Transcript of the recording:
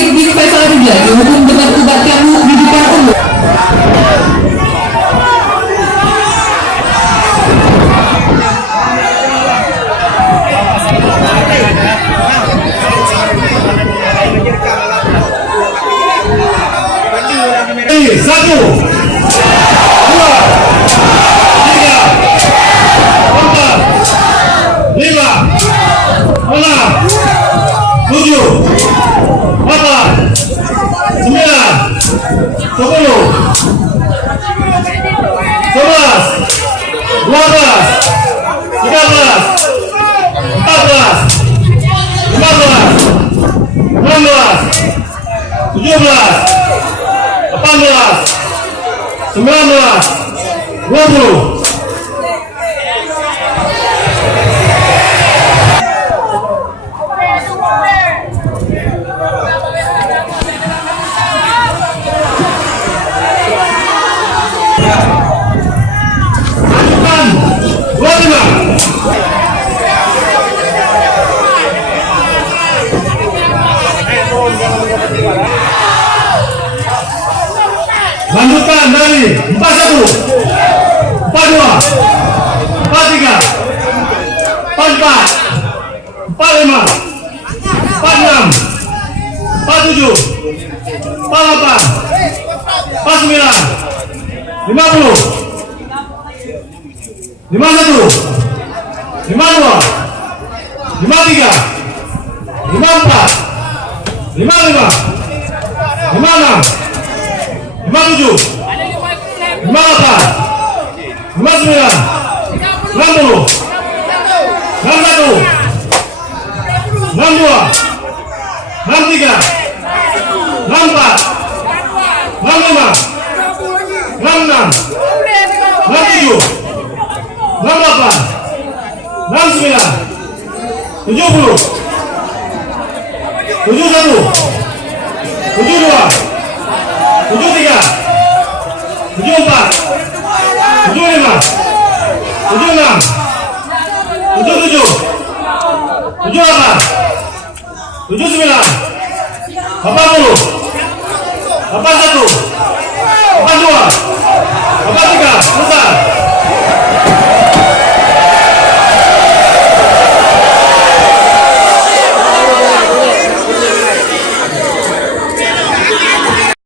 di Faisal Rizal dihukum dengan obat cambuk di depan umum. Satu, dua, tiga, empat, lima, enam, tujuh, delapan, sembilan, 10, 11, 12, 13, 14, 15, 16, 17, 18, 19, 20. Lanjutkan dari 41, 42, 43, 44, 45, 46, 47, 48, 49, 50, 51, 52, 53, 54, 55, 56, 57, 58, 59, 60, 61, 62, 63, 64, 65, 66, 67, 68, 69, 70, 71, 72, 73, 74, 75, 76, 77, 78, 79, 80, 81, 82, 83, selesai.